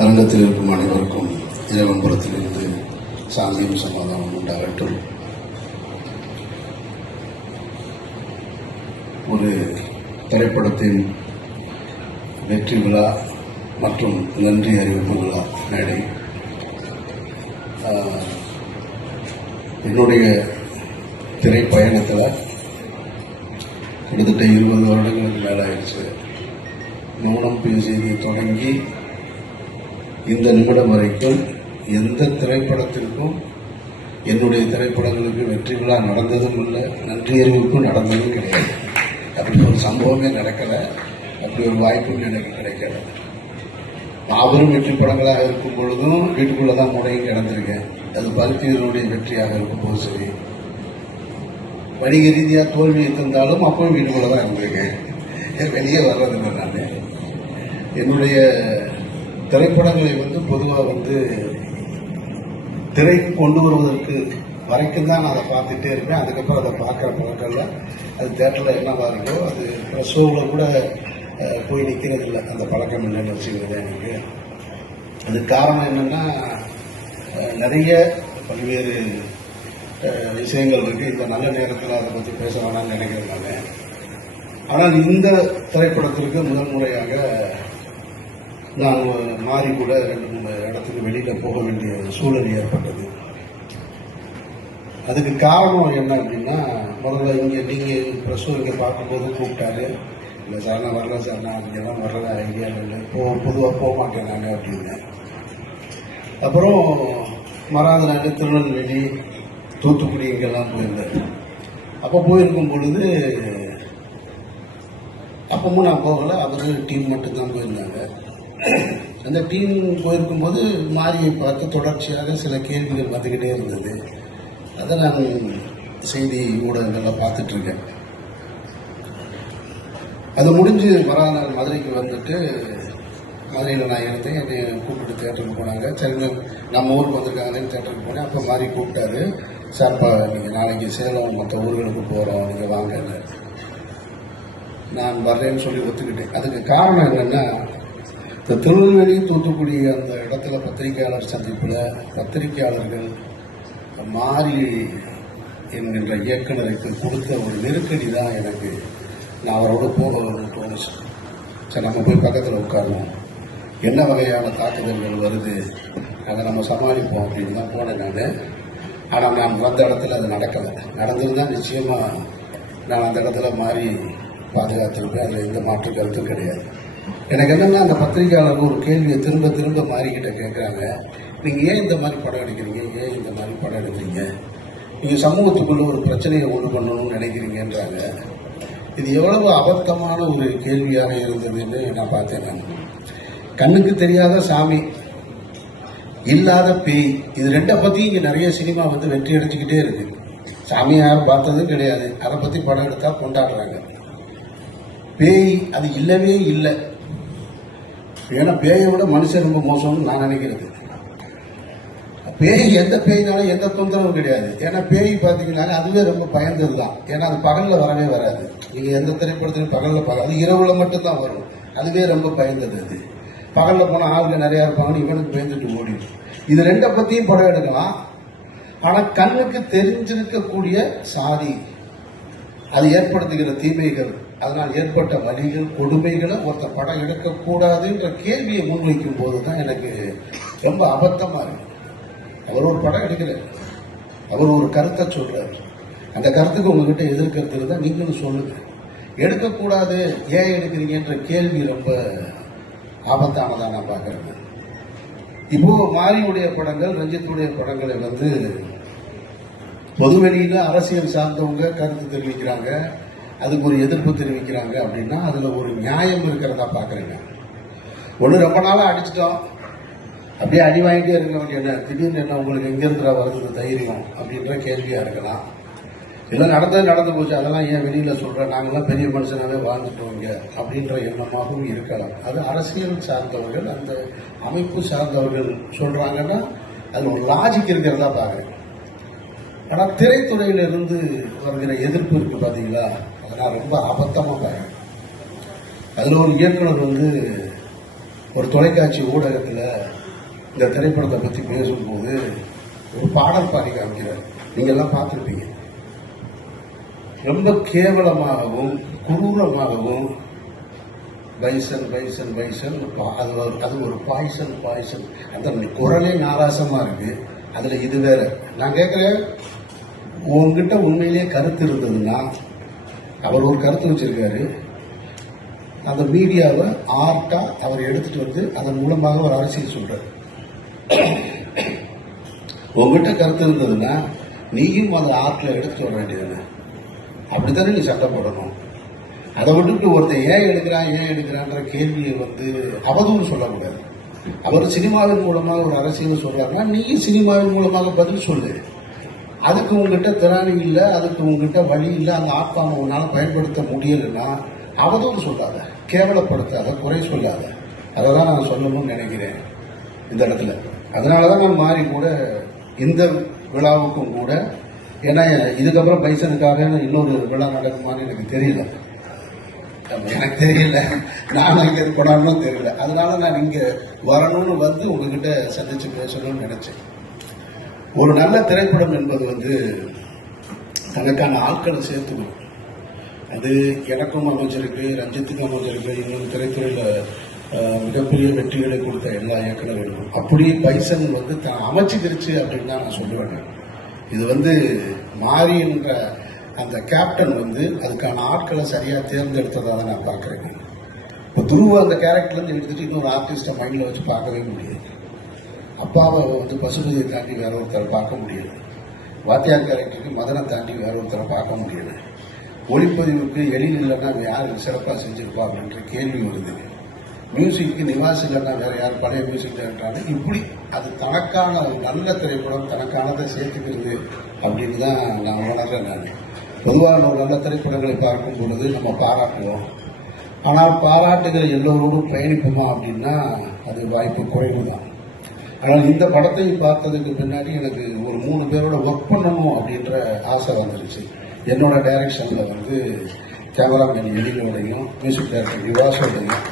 அரங்கத்தில் இருக்கும் அனைவருக்கும் இறைவன் புறத்திலிருந்து சாந்தியும் சமாதானம் உண்டாகட்டும். ஒரு திரைப்படத்தின் வெற்றி விழா மற்றும் நன்றி அறிவிப்பு விழா மேடை. என்னுடைய திரைப்பயணத்தில் கிட்டத்தட்ட 20 வருடங்களுக்கு மேலே ஆயிடுச்சு. மௌனம் பேசியதை தொடங்கி இந்த நிமிடம் வரைக்கும் எந்த திரைப்படத்திற்கும் என்னுடைய திரைப்படங்களுக்கு வெற்றி விழா நடந்ததும் இல்லை, நன்றி அறிவிப்பும் நடந்ததும் கிடையாது. அப்படி ஒரு சம்பவமே நடக்கலை, அப்படி ஒரு வாய்ப்பும் எனக்கு கிடைக்கல. மாபெரும் வெற்றி படங்களாக இருக்கும் பொழுதும் வீட்டுக்குள்ளே தான் முறையும் கிடந்திருக்கேன். அது பருத்தியனுடைய வெற்றியாக இருக்கும்போது சரி, வணிக ரீதியாக தோல்வி இருந்தாலும் அப்பவும் வீட்டுக்குள்ளே தான் இருந்திருக்கேன். வெளியே வர்றதில்லை. நான் என்னுடைய திரைப்படங்களை பொதுவாக திரைக்கு கொண்டு வருவதற்கு வரைக்கும் தான் நான் அதை பார்த்துட்டே இருப்பேன். அதுக்கப்புறம் அதை பார்க்குற பழக்கம்ல அது தேட்டரில் என்னவா இருக்கோ அது ஷோவில் கூட போய் நிற்கிறது இல்லை. அந்த பழக்கம் இல்லைன்னு வச்சுக்கிறது எனக்கு. அதுக்கு காரணம் என்னென்னா, நிறைய பல்வேறு விஷயங்கள் இருக்குது. இந்த நல்ல நேரத்தில் அதை பற்றி பேச வேணாம்னு நினைக்கிறதுனால. ஆனால் இந்த திரைப்படத்திற்கு முதல் முறையாக நான் மாறி கூட 2-3 இடத்துக்கு வெளியில் போக வேண்டிய சூழல் ஏற்பட்டது. அதுக்கு காரணம் என்ன அப்படின்னா, முதல்ல இங்கே நீங்கள் ப்ரெஸ்ஸும் இங்கே பார்க்கும்போது கூப்பிட்டாரு. இல்லை சார் நான் வரல சார், நான் இங்கெல்லாம் வர்றதா ஐடியா இல்லை, பொதுவாக போக மாட்டேன் நான் அப்படின்னு. அப்புறம் மறாத நாள் திருநெல்வேலி, தூத்துக்குடி இங்கெல்லாம் போயிருந்தேன். அப்போ போயிருக்கும் பொழுது அப்பவும் நான் போகலை, அவர் டீம் மட்டும்தான் போயிருந்தாங்க. அந்த டீம் போயிருக்கும்போது மாரியை பார்த்து தொடர்ச்சியாக சில கேள்விகள் வந்துக்கிட்டே இருந்தது. அதை நான் செய்தி ஊடகங்களில் பார்த்துட்ருக்கேன். அது முடிஞ்சு மறுநாள் மதுரைக்கு வந்துட்டு, மதுரையில் நான் இருந்தேன். என்னை கூப்பிட்டு தேட்டருக்கு போனாங்க. சரி நம்ம ஊருக்கு வந்திருக்காங்கன்னு தேட்டருக்கு போனேன். அப்போ மாறி கூப்பிட்டாரு, சார்ப்பா நீங்கள் நாளைக்கு சேலம் மற்ற ஊர்களுக்கு போகிறோம், நீங்கள் வாங்கன்னு. நான் வரேன்னு சொல்லி ஒத்துக்கிட்டேன். அதுக்கு காரணம் என்னென்னா, இந்த திருநெல்வேலி தூத்துக்குடி அந்த இடத்துல பத்திரிகையாளர் சந்திப்பில் பத்திரிகையாளர்கள் மாறி என்கின்ற இயக்குநருக்கு கொடுத்த ஒரு நெருக்கடி தான் எனக்கு நான் அவரோட போகணும்னு தோணுச்சு. சரி நம்ம போய் பக்கத்தில் உட்காரணும், என்ன வகையான தாக்குதல்கள் வருது அதை நம்ம சமாளிப்போம் அப்படின்னு தான் போனேன் நான். ஆனால் நான் வந்த இடத்துல அது நடக்கலை. நடந்திருந்தால் நிச்சயமாக நான் அந்த இடத்துல மாறி பாதுகாத்திருப்பேன். அதில் எந்த மாற்று கருத்தும் கிடையாது. எனக்கு என்னென்னா, அந்த பத்திரிகையாளர்கள் ஒரு கேள்வியை திரும்ப திரும்ப மாறிக்கிட்ட கேட்குறாங்க, நீங்கள் ஏன் இந்த மாதிரி படம் எடுக்கிறீங்க, ஏன் இந்த மாதிரி படம் எடுக்கிறீங்க, நீங்கள் சமூகத்துக்குள்ள ஒரு பிரச்சனையை உண்டு பண்ணணும்னு நினைக்கிறீங்கன்றாங்க. இது எவ்வளவு அபத்தமான ஒரு கேள்வியாக இருந்ததுன்னு நான் பார்த்தேன். நான் கண்ணுக்கு தெரியாத சாமி, இல்லாத பேய், இது ரெண்டை பற்றி இங்கே நிறைய சினிமா வெற்றி அடைஞ்சிக்கிட்டே இருக்கு. சாமியை யாரும் பார்த்ததும் கிடையாது, அதை பற்றி படம் எடுத்தால் கொண்டாடுறாங்க. பேய் அது இல்லவே இல்லை. ஏன்னா பேயை விட மனுஷன் ரொம்ப மோசம்னு நான் நினைக்கிறது. பேய் எந்த பேயினாலும் எந்த தொந்தரவும் கிடையாது. ஏன்னா பேய் பார்த்தீங்கன்னா அதுவே ரொம்ப பயந்தது தான். ஏன்னா அது பகலில் வரவே வராது. நீங்கள் எந்த திரைப்படத்திலும் பகலில் அது இரவில் மட்டும்தான் வரும். அதுவே ரொம்ப பயந்தது. அது பகலில் போனால் ஆளுங்க நிறையா இருப்பாங்கன்னு இவனுக்கு பயந்துட்டு ஓடிடும். இது ரெண்டை பற்றியும் படம் எடுக்கலாம். ஆனால் கண்ணுக்கு தெரிஞ்சிருக்கக்கூடிய சாதி, அது ஏற்படுத்துகிற தீமைகள், அதனால் ஏற்பட்ட வலிகள், கொடுமைகளை ஒருத்த படம் எடுக்கக்கூடாதுன்ற கேள்வியை முன்வைக்கும் போது தான் எனக்கு ரொம்ப அபத்தமாக இருக்கு. அவர் ஒரு படம் எடுக்கிறார், அவர் ஒரு கருத்தை சொல்றார். அந்த கருத்துக்கு உங்ககிட்ட எதிர்கருத்து இருந்தால் நீங்களும் சொல்லுங்க. எடுக்கக்கூடாது, ஏன் எடுக்கிறீங்கன்ற கேள்வி ரொம்ப ஆபத்தானதாக நான் பார்க்குறேன். இப்போ மாரியுடைய படங்கள், ரஞ்சித்துடைய படங்களை பொதுவெளியில் அரசியல் சார்ந்தவங்க கருத்து தெரிவிக்கிறாங்க, அதுக்கு ஒரு எதிர்ப்பு தெரிவிக்கிறாங்க அப்படின்னா அதில் ஒரு நியாயம் இருக்கிறதா பார்க்குறேங்க. ஒன்று ரொம்ப நாளாக அடிச்சிட்டோம், அப்படியே அடி வாங்கிட்டே இருக்க வேண்டிய என்ன, திடீர்னு என்ன உங்களுக்கு எங்கேருந்துடா வருது தைரியம் அப்படின்ற கேள்வியாக இருக்கலாம். இல்லை நடந்து போச்சு, அதெல்லாம் ஏன் வெளியில் சொல்கிறேன், நாங்கள்லாம் பெரிய மனுஷனாகவே வாழ்ந்துட்டோங்க அப்படின்ற எண்ணமாகவும் இருக்கலாம். அது அரசியல் சார்ந்தவர்கள், அந்த அமைப்பு சார்ந்தவர்கள் சொல்கிறாங்கன்னா அது ஒரு லாஜிக் இருக்கிறதா பார்க்குறேன். ஆனால் திரைத்துறையிலிருந்து வருகிற எதிர்ப்பு இருக்குது பார்த்தீங்களா, அதனால் ரொம்ப அபத்தமாக பார்க்குறேன். அதில் ஒரு இயக்குனர் ஒரு தொலைக்காட்சி ஊடகத்தில் இந்த திரைப்படத்தை பற்றி பேசும்போது ஒரு பாடல் பாடி காமிக்கிறார். நீங்கள்லாம் பார்த்துருப்பீங்க. ரொம்ப கேவலமாகவும் கொடூரமாகவும் பைசன் பைசன் பைசன் அது ஒரு பாய்சன் அந்த குரலே நாராசமாக இருக்கு. அதில் இது வேற. நான் கேட்குறேன், உங்ககிட்ட உண்மையிலேயே கருத்து இருந்ததுன்னா, அவர் ஒரு கருத்து வச்சிருக்காரு, அந்த மீடியாவை ஆர்ட்டா அவர் எடுத்துட்டு வந்து அதன் மூலமாக ஒரு அரசியல் சொல்றாரு. உங்ககிட்ட கருத்து இருந்ததுன்னா நீயும் அந்த ஆர்ட்ல எடுத்துட்டு வர வேண்டியது. அப்படித்தானே நீ சட்டை போடணும். அதை விட்டுட்டு ஒருத்தர் ஏன் எடுக்கிறான்ற கேள்வியை வந்து அவதூறு சொல்லக்கூடாது. அவர் சினிமாவின் மூலமாக ஒரு அரசியல் சொல்றாருன்னா நீயும் சினிமாவின் மூலமாக பதில் சொல்லு. அதுக்கு உங்ககிட்ட திறனை இல்லை, அதுக்கு உங்ககிட்ட வழி இல்லை, அந்த ஆத்மாவை உன்னால பயன்படுத்த முடியலைன்னா அவதூறு சொல்லாத, கேவலப்படுத்தாத, குறை சொல்லாத. அதை தான் நான் சொல்லணும்னு நினைக்கிறேன் இந்த இடத்துல. அதனாலதான் நான் மாறி கூட இந்த விழாவுக்கும் கூட, ஏன்னா இதுக்கப்புறம் பைசனுக்காக இன்னொரு விழா நடக்குமான்னு எனக்கு தெரியல, நான் இங்கே போனாலும் தெரியல. அதனால நான் இங்க வரணும்னு வந்து உங்ககிட்ட சந்திச்சு பேசணும்னு நினைச்சேன். ஒரு நல்ல திரைப்படம் என்பது வந்து தனக்கான ஆட்களை சேர்த்துக்கணும். அது எனக்கும் அமைஞ்சிருக்கு, ரஞ்சித்துக்கும் அமைஞ்சிருக்கு, இன்னொரு திரைத்துறையில மிகப்பெரிய வெற்றிகளை கொடுத்த எல்லா இயக்குநர்களும். அப்படி பைசன் வந்து தான் அமைச்சுக்கிருச்சு அப்படின்னு தான் நான் சொல்லுவேன். இது வந்து மாறி என்ற அந்த கேப்டன் வந்து அதுக்கான ஆட்களை சரியா தேர்ந்தெடுத்ததாக நான் பார்க்குறேன். இப்போ துருவ அந்த கேரக்டர்லேருந்து எடுத்துட்டு இன்னொரு ஆர்டிஸ்டை மைண்டில் வச்சு பார்க்கவே முடியாது. அப்பாவை வந்து பசுபதியை தாண்டி வேற ஒருத்தரை பார்க்க முடியாது. வாத்தியார் கேரக்டருக்கு மதனை தாண்டி வேற ஒருத்தரை பார்க்க முடியாது. ஒளிப்பதிவுக்கு எழில் இல்லைன்னா யார் சிறப்பாக செஞ்சிருப்பா அப்படின்ற கேள்வி வருது. மியூசிக்கு நிவாஸ் இல்லைன்னா வேற யார் பழைய மியூசிக் டைரக்டரான. இப்படி அது தனக்கான ஒரு நல்ல திரைப்படம் தனக்கானதை சேர்த்துக்கிறது அப்படின்னு தான் நான் உணர்றேன். நான் பொதுவாக ஒரு நல்ல திரைப்படங்களை பார்க்கும் பொழுது நம்ம பாராட்டுவோம். ஆனால் பாராட்டுகள் எல்லோரோடும் பயணிப்போமா அப்படின்னா அது வாய்ப்பு குறைவு தான். ஆனால் இந்த படத்தை பார்த்ததுக்கு பின்னாடி எனக்கு ஒரு 3 பேரோட ஒர்க் பண்ணணும் அப்படின்ற ஆசை வந்துருச்சு. என்னோட டைரக்ஷன்ல வந்து கேமராமேன் எழிலோடையும் மியூசிக் டைரக்டர் யுவாஸோடையும்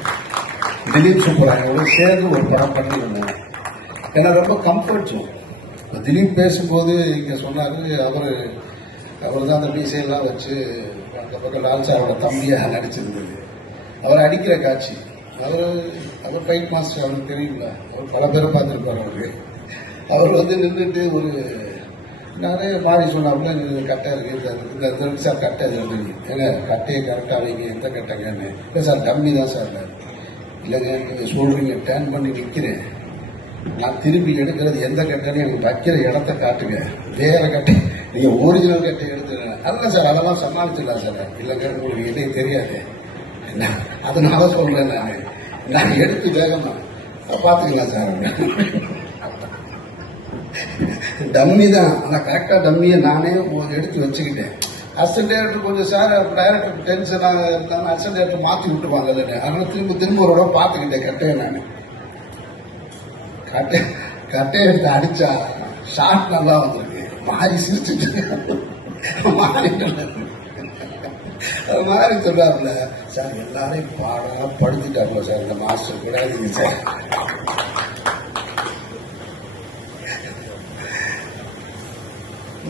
திலீப் சுப்பராயோட சேர்ந்து ஒரு படம் பண்ணிருந்தோம். ஏன்னா ரொம்ப கம்ஃபர்ட் ஜோன். திலீப் பேசும்போது இங்கே சொன்னார், அவர் தான் அந்த மீசையெல்லாம் வச்சு அந்த பக்கம் லால்சாரோட தம்பியாக நடிச்சிருந்தது. அவர் அடிக்கிற காட்சி, அவர் ஃபைட் மாஸ்டர், அவருக்கு தெரியுங்களா, அவர் பல பேரை பார்த்துருப்பார். அவர் வந்து நின்றுட்டு ஒரு நானே மாறி சொன்னாப்புல கட்டை இருக்கு சார், கட்டை இருக்கு, ஏங்க கட்டையை கரெக்டாக வைங்க, எந்த கட்டைங்கன்னு. இல்லை சார் டம்மி தான் சார். இல்லைங்க நீங்கள் சொல்கிறீங்க, டேர்ன் பண்ணி நிற்கிறேன், நான் திரும்பி எடுக்கிறது எந்த கட்டைன்னு எனக்கு வைக்கிற இடத்த காட்டுங்க, வேற கட்டை நீங்கள் ஒரிஜினல் கட்டை எடுத்துங்க. அல்ல சார் அதெல்லாம் சமாளிச்சிடலாம் சார். இல்லைங்க உங்களுக்கு என்னையே தெரியாது, அதனால சொல்கிறேன், நான் எடுத்து வேகமா பார்த்துக்கலாம் சார். டம்மி தான், ஆனால் கரெக்டாக டம்மியை நானே எடுத்து வச்சுக்கிட்டேன். அசிஸ்டன்ட் டைரக்டர் கொஞ்சம் சார் டைரக்டர் டென்ஷனாக இருந்தாலும் அசிஸ்டன்ட் டைரக்டர் மாற்றி விட்டுருவாங்க இல்லைன்னு. அதனால திரும்ப ஒரு தடவை பார்த்துக்கிட்டேன் கட்டையை. நான் கட்டையை எடுத்து அடிச்சா ஷார்ட் நல்லா வந்திருக்கு. மாறி சிரிச்சுட்டு மாறி சொல்றாருல சார், எல்லாரையும் பாடா படுத்திட்டாப்புல சார் இந்த மாஸ்டர் கூட. நீங்க சார்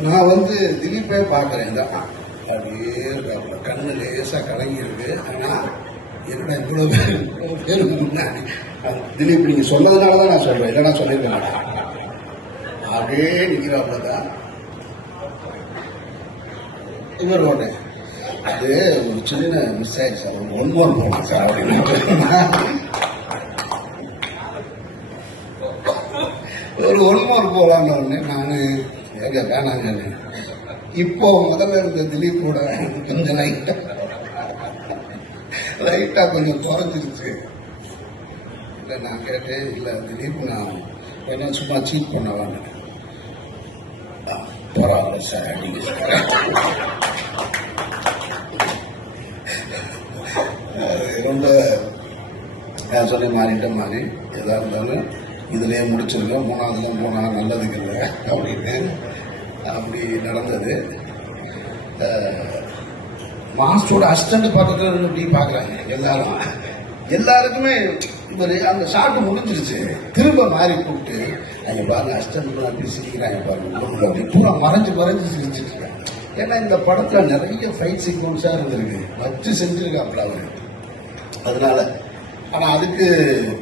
நான் வந்து திலீப்பே பார்க்குறேன் தான், அப்படியே கண்ணு லேசாக கலங்கி இருக்கு. ஆனால் என்னடா இவ்வளோ பேர் முன்னாடி திலீப் நீங்கள் சொன்னதுனால தான் நான் சொல்கிறேன், இல்லைன்னா சொல்லியிருக்க மாட்டேன். அப்படியே நிற்கிறாப்புல தான் இவர் ஒன்று. அது ஒரு சின்ன மிஸ் ஆயிடுச்சு சார், ஒரு 1 மோர் போகலாம் சார் அப்படின்னா ஒரு 1 மோர் போகலான்னு ஒன்று. நான் எங்க வேணாங்க. இப்போ முதல்ல இருந்த திலீப்போட கொஞ்சம் லைட்டா கொஞ்சம் குறைஞ்சிருச்சு. இல்லை நான் கேட்டேன், இல்லை திலீப் நான் என்ன சும்மா சீட் பண்ணவான்னு. பரவாயில்ல சார் அடிங்க சார். ரொம்ப நான் சொல்லி மாறிட்ட மாதிரி எதா இருந்தாலும் இதுலயே முடிச்சிருக்கோம், 3ஆவதுல போனா நல்லதுக்கு இல்லை அப்படின்னு அப்படி நடந்தது. மாஸ்டரோட அசிஸ்டன்ட் பக்கத்துல இப்படி பாக்குறாங்க எல்லாருக்குமே. இவர் அந்த ஷாட்டு முடிஞ்சிருச்சு, திரும்ப மாறி கூப்பிட்டு அங்கே பாருங்க அஸ்டன் அப்படி சிரிக்கிறாங்க பாருங்க அப்படி பூரா மறைஞ்சு சிரிச்சுட்டு இருக்காங்க. ஏன்னா இந்த படத்துல நிறைய ஃபைட் சீக்வன்ஸா இருந்திருக்கு, வச்சு செஞ்சிருக்காப்புல அவரு. அதனால ஆனா அதுக்கு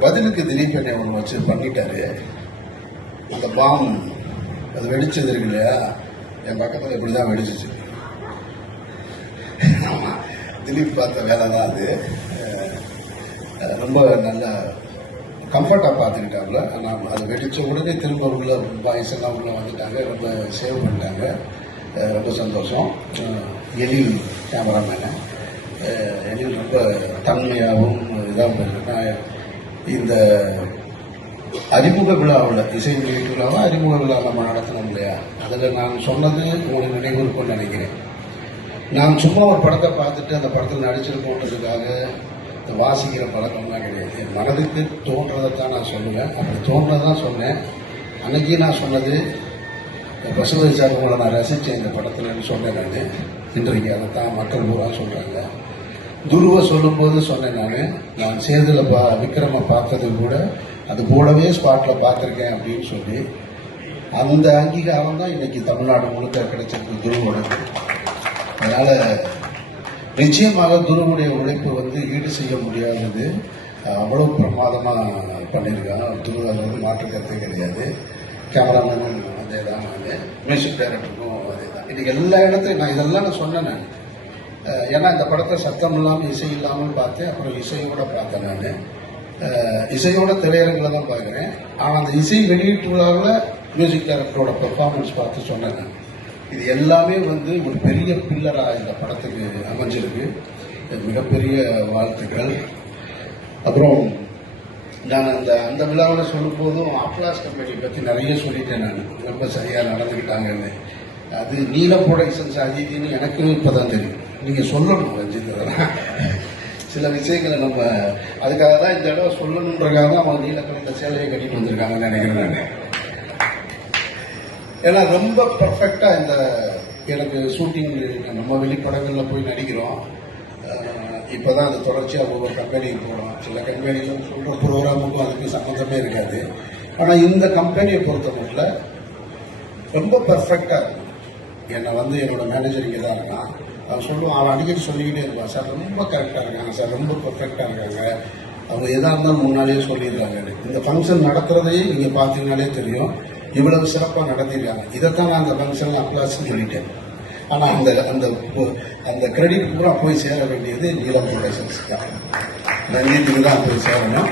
பதிலுக்கு திடீப் என்னை ஒன்று வச்சு பண்ணிட்டாரு. அந்த பாம் அது வெடிச்சது இருக்கு இல்லையா, என் பக்கத்தில் இப்படிதான் வெடிச்சிச்சு. திலீப் பார்த்த வேலை தான் அது. ரொம்ப நல்ல கம்ஃபர்ட்டாக பார்த்துக்கிட்டாப்புல. ஆனால் அது வெடித்த உடனே திரும்ப உள்ள பாய்ஸ் எல்லாம் உள்ள வந்துட்டாங்க, ரொம்ப சேவ் பண்ணிட்டாங்க. ரொம்ப சந்தோஷம். எழில் கேமராமேனு, எழில் ரொம்ப தன்மையாகவும் இதாக பண்ணிருக்கேன். இந்த அறிமுக விழாவில், இசை வெளியீட்டு விழாவில் அறிமுக விழா நம்ம நடத்தினோம் இல்லையா, அதில் நான் சொன்னது உங்களுக்கு நினைவு இருக்கும்னு நினைக்கிறேன். நான் சும்மா ஒரு படத்தை பார்த்துட்டு அந்த படத்தில் நடிச்சிருக்கோன்றதுக்காக வாசிக்கிற பழக்கம்லாம் கிடையாது. என் மனதுக்கு தோன்றதைத்தான் நான் சொல்லுவேன். அப்படி தோன்றதான் சொன்னேன். அன்னைக்கு நான் சொன்னது பசுபதி சார் உங்களை நான் ரசித்தேன் இந்த படத்துலன்னு சொன்னேன் நான். இன்றைக்கு அதைத்தான் மக்கள் பூரா சொல்கிறாங்க. துருவ சொல்லும்போது சொன்னேன் நான் சேதுல விக்ரம பார்த்தது கூட அது கூடவே ஸ்பாட்டில் பார்த்துருக்கேன் அப்படின்னு சொல்லி அந்த அங்கீகாரம் தான் இன்னைக்கு தமிழ்நாடு முழுக்க கிடைச்சிருக்கு துருவோனுக்கு. அதனால நிச்சயமாக துருவுடைய உழைப்பு ஈடு செய்ய முடியாதது. அவ்வளவு பிரமாதமாக பண்ணியிருக்காங்க துரு. அது மாற்று கருத்தே கிடையாது. கேமராமேனும் அதே தான், மியூசிக் டைரக்டருக்கும் அதே தான். இன்னைக்கு எல்லா இடத்துலையும் நான் இதெல்லாம் நான் சொன்னேன் நான். ஏன்னா இந்த படத்தை சத்தம் இல்லாமல் இசை இல்லாமல் பார்த்தேன், அப்புறம் இசையோட பார்த்தேன் நான். இசையோட திரையரங்களை தான் பார்க்குறேன். ஆனால் அந்த இசை வெளியீட்டு விழாவில் மியூசிக் டைரக்டரோட பெர்ஃபார்மன்ஸ் பார்த்து சொன்னேன் நான். இது எல்லாமே ஒரு பெரிய பில்லராக இந்த படத்துக்கு அமைஞ்சிருக்கு. மிகப்பெரிய வாழ்த்துக்கள். அப்புறம் நான் அந்த விழாவில் சொல்லும் போதும் அப்ளாஸ் கம்பெனி பற்றி நிறைய சொல்லிட்டேன் நான். ரொம்ப சரியாக நடந்துக்கிட்டாங்கன்னு. அது நீல ப்ரொடக்ஷன்ஸ் அதிதின்னு எனக்கும் இப்போ தான் தெரியும். நீங்கள் சொல்லணும் ரஞ்சித். அதெல்லாம் சில விஷயங்களை நம்ம அதுக்காக தான் இந்த இடம் சொல்லணுன்றக்காக தான் அவங்க நீல கலந்த சேலையை கட்டிட்டு வந்திருக்காங்கன்னு நினைக்கிறேன் நான். ஏன்னா ரொம்ப பர்ஃபெக்டாக இந்த எனக்கு ஷூட்டிங் நம்ம வெளிப்படங்களில் போய் நடிக்கிறோம். இப்போ தான் அது தொடர்ச்சியாக ஒவ்வொரு கம்பெனிக்கு போகிறோம். சில கம்பெனிகளும் சொல்கிற ப்ரோக்ராமுக்கும் அதுக்கு சம்மந்தமே இருக்காது. ஆனால் இந்த கம்பெனியை பொறுத்த மட்டும் ரொம்ப பர்ஃபெக்டாக இருக்கும். என்னை என்னோட மேனேஜர் இங்கே தான் இருக்கான். அவன் சொல்லுவான், அவன் அடிக்கடி சொல்லிக்கிட்டே இருப்பான், சார் ரொம்ப கரெக்டாக இருக்காங்க சார், ரொம்ப பர்ஃபெக்டாக இருக்காங்க. அவங்க எதாக இருந்தாலும் முன்னாடியே சொல்லிடுறாங்க. இந்த ஃபங்க்ஷன் நடத்துறதையே நீங்கள் பார்த்தீங்கன்னாலே தெரியும், இவ்வளவு சிறப்பாக நடத்திருக்காங்க. இதைத்தான் நான் அந்த ஃபங்க்ஷனில் அப்ளாஸ்ன்னு சொல்லிட்டேன். ஆனால் அந்த அந்த அந்த கிரெடிட் பூரா போய் சேர வேண்டியது நீலம் ப்ரொடக்ஷன்ஸ் தான். ரஞ்சித்துக்கு தான் போய் சேரணும்.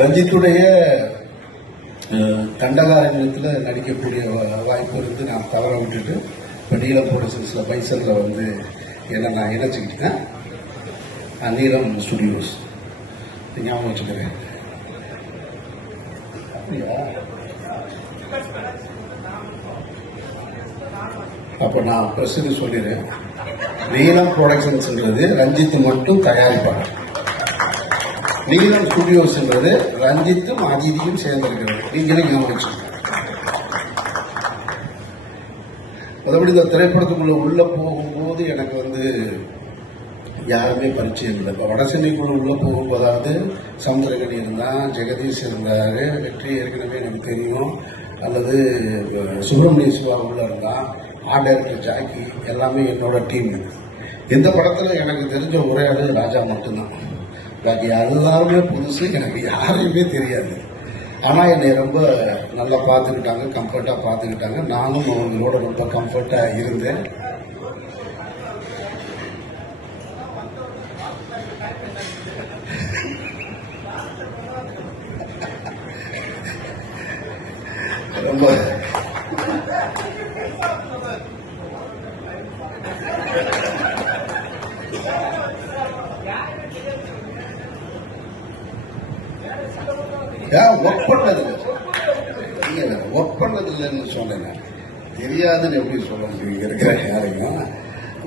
ரஞ்சித்துடைய கண்டகாரண்யத்தில் நடிக்கக்கூடிய வாய்ப்பு இருந்து நான் தவற விட்டுட்டு இப்போ நீலம் ப்ரொடக்ஷன்ஸில் பைசலில் என்ன நான் இணைச்சிக்கிட்டேன். நீலம் ஸ்டுடியோஸ் ஞாபகம் வச்சுக்கிறேன். அப்படியா? அப்போ நான் பிரசித்தி சொல்லிடுறேன். நீலம் ப்ரொடக்ஷன்ஸ்ன்றது ரஞ்சித் மட்டும் தயாரிப்பாளர். நீலம் ஸ்டுடியோஸ்ன்றது ரஞ்சித்தும் அதிதியும் சேர்ந்திருக்கிறது. நீங்களே ஞாபகம் வச்சுக்கோங்க. மற்றபடி இந்த திரைப்படத்துக்குள்ள உள்ள போகும்போது எனக்கு யாருமே பரிச்சயம் இல்லை. இப்போ வடசென்னைக்குள்ள உள்ள போகும்போதாவது சமுத்திரகனி இருந்தான், ஜெகதீஷ் இருந்தார், வெற்றி ஏற்கனவே எனக்கு தெரியும், அல்லது சுப்பிரமணிய சிவா உள்ள இருந்தான், ஆர்ட் டைரக்டர் ஜாக்கி, எல்லாமே என்னோட டீம். இந்த படத்தில் எனக்கு தெரிஞ்ச ஒரே ஆளு ராஜா மட்டும்தான். பாக்கி எல்லாருமே புதுசு, எனக்கு யாரையுமே தெரியாது. ஆனால் என்னை ரொம்ப நல்லா பார்த்துக்கிட்டாங்க, கம்ஃபர்ட்டாக பார்த்துக்கிட்டாங்க. நானும் அவங்களோட ரொம்ப கம்ஃபர்ட்டாக இருந்தேன். ரொம்ப ஒர்க் பண்ணது இல்லைன்னு சொன்னேன். தெரியாதுன்னு எப்படி சொல்ல முடியும் இருக்கிற யாரையும்.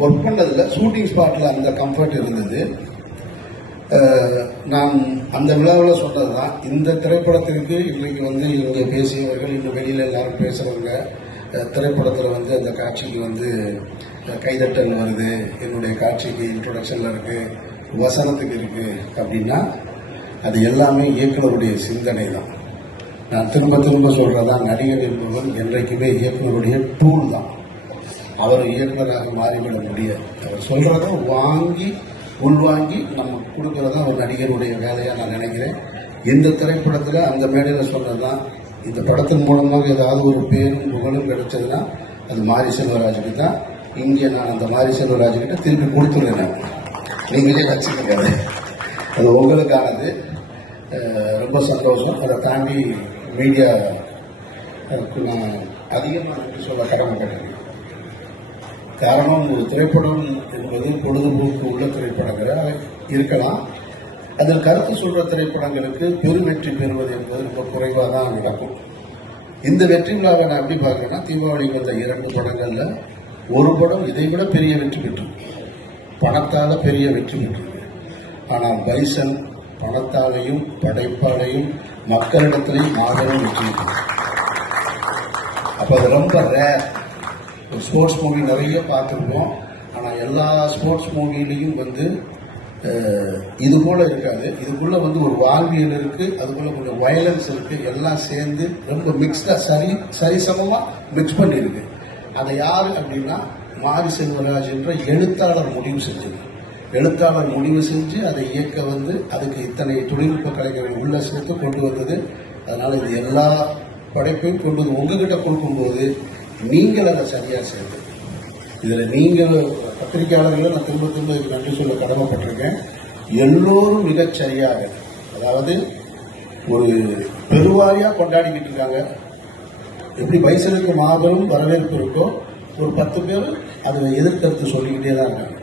ஒர்க் பண்ணதில்லை. ஷூட்டிங் ஸ்பாட்டில் அந்த கம்ஃபர்ட் இருந்தது. நான் அந்த விழாவில் சொன்னது தான், இந்த திரைப்படத்திற்கு இன்னைக்கு இங்கே பேசியவர்கள், இன்னும் வெளியில் எல்லாரும் பேசுகிறவங்க, திரைப்படத்தில் அந்த காட்சிக்கு கைதட்டல் வருது, என்னுடைய காட்சிக்கு இன்ட்ரொடக்ஷனில் இருக்குது, வசனத்துக்கு இருக்குது அப்படின்னா அது எல்லாமே இயக்குனருடைய சிந்தனை தான். நான் திரும்ப திரும்ப சொல்றதா, நடிகர் என்பவன் என்றைக்குமே இயக்குனருடைய டூல் தான். அவர் இயக்குனராக மாறிவிட முடியாது. அவர் சொல்றத வாங்கி உள்வாங்கி நம்ம கொடுக்கறதா ஒரு நடிகருடைய வேலையா நான் நினைக்கிறேன். இந்த திரைப்படத்தில் அந்த மேடையில் சொன்னதுதான், இந்த படத்தின் மூலமாக ஏதாவது ஒரு பேரும் புகழும் கிடைச்சதுன்னா அது மாரி செல்வராஜுக்கு தான். இங்கே நான் அந்த மாரி செல்வராஜுக்கிட்ட திருப்பி கொடுத்துருந்தேன். நீங்களே வச்சுக்கோங்க, அது உங்களுக்கானது. ரொம்ப சந்தோஷம். அதை தாண்டி மீடியா நான் அதிகமாக நன்றி சொல்ல கடமைப்பட்டேன். காரணம், ஒரு திரைப்படம் என்பது பொழுதுபோக்கு உள்ள திரைப்படங்களாக இருக்கலாம். அதில் கருத்து சொல்கிற திரைப்படங்களுக்கு பெருவெற்றி பெறுவது என்பது ரொம்ப குறைவாக தான் நடக்கும். இந்த வெற்றி விழாவை நான் எப்படி பார்க்குறேன்னா, தீபாவளிக்கு வந்த 2 படங்களில் ஒரு படம் இதை விட பெரிய வெற்றி பெற்று, பணத்தால் பெரிய வெற்றி பெற்று. ஆனால் பைசன் பணத்தாலையும் படைப்பாலையும் மக்களிடத்திலையும் மாபெரும் வெற்றி. அப்போ அது ரொம்ப ரேர். ஒரு ஸ்போர்ட்ஸ் மூவி நிறைய பார்த்துருப்போம். ஆனால் எல்லா ஸ்போர்ட்ஸ் மூவிலையும் இது போல இருக்காது. இதுக்குள்ள ஒரு வாழ்வியல் இருக்கு, அதுக்குள்ள கொஞ்சம் வயலன்ஸ் இருக்கு, எல்லாம் சேர்ந்து ரொம்ப மிக்ஸ்டா சரிசமமா மிக்ஸ் பண்ணியிருக்கு. அதை யாரு அப்படின்னா மாரி செல்வராஜ் என்ற எழுத்தாளர் முடிவு செஞ்சது. எழுத்தாளர் முடிவு செஞ்சு அதை இயக்க அதுக்கு இத்தனை தொழில்நுட்ப கலைஞர்கள் உள்ள சேர்த்து கொண்டு வந்தது. அதனால இது எல்லா படைப்பையும் கொண்டு உங்ககிட்ட கொடுக்கும்போது நீங்கள் அதை சரியா சேர்ந்து, இதுல நீங்கள் பத்திரிகையாளர்களை நான் திரும்ப திரும்ப இதுக்கு நன்றி சொல்ல கடமைப்பட்டிருக்கேன். எல்லோரும் மிகச் சரியாக, அதாவது ஒரு பெருவாரியா கொண்டாடிக்கிட்டு இருக்காங்க. எப்படி பைசனுக்கு மாபெரும் வரவேற்பு இருக்கோ, ஒரு 10 பேர் அதை எதிர்கருத்து சொல்லிக்கிட்டே தான் இருக்காங்க.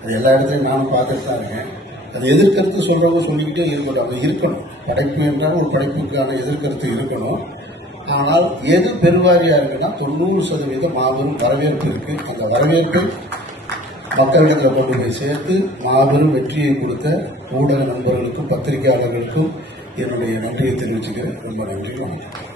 அது எல்லா இடத்துலையும் நானும் பார்த்துட்டு தான் இருக்கேன். அது எதிர்கருத்து சொல்றவங்க சொல்லிக்கிட்டே இருக்கணும். அது இருக்கணும். படைப்பு என்றால் ஒரு படைப்புக்கான எதிர்கருத்து இருக்கணும். ஆனால் எது பெருவாரியா இருக்குன்னா 90% மாபெரும் வரவேற்பு இருக்கு. அந்த வரவேற்பை மக்களிடத்தில் கொண்டு போய் சேர்த்து மாபெரும் வெற்றியை கொடுத்த ஊடக நண்பர்களுக்கும் பத்திரிகையாளர்களுக்கும் என்னுடைய நன்றியை தெரிவிச்சுக்கிறேன். ரொம்ப நன்றி. வணக்கம்.